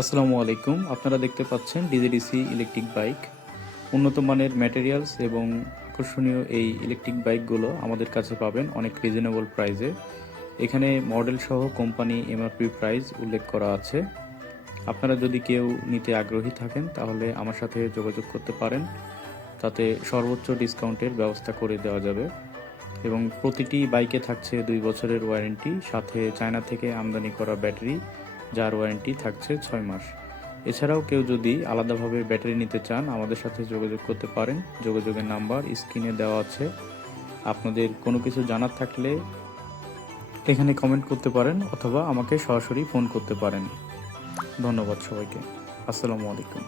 আসসালামু আলাইকুম। আপনারা দেখতে পাচ্ছেন ডিজেডিসি ইলেকট্রিক বাইক। উন্নত মানের ম্যাটেরিয়ালস এবং আকর্ষণীয় এই ইলেকট্রিক বাইকগুলো আমাদের কাছে পাবেন অনেক রিজনেবল প্রাইসে। এখানে মডেল সহ কোম্পানি এমআরপি প্রাইস উল্লেখ করা আছে। আপনারা যদি কেউ নিতে আগ্রহী থাকেন তাহলে আমার সাথে যোগাযোগ করতে পারেন, তাতে সর্বোচ্চ ডিসকাউন্টের ব্যবস্থা করে দেওয়া যাবে। এবং প্রতিটি বাইকে থাকছে 2 বছরের ওয়ারেন্টি, সাথে চায়না থেকে আমদানি করা ব্যাটারি, যার ওয়ারেন্টি থাকছে 6 মাস। এছাড়াও কেউ যদি আলাদাভাবে ব্যাটারি নিতে চান আমাদের সাথে যোগাযোগ করতে পারেন। যোগাযোগের নাম্বার স্ক্রিনে দেওয়া আছে। আপনাদের কোনো কিছু জানার থাকলে এখানে কমেন্ট করতে পারেন অথবা আমাকে সরাসরি ফোন করতে পারেন। ধন্যবাদ সবাইকে। আসসালামু আলাইকুম।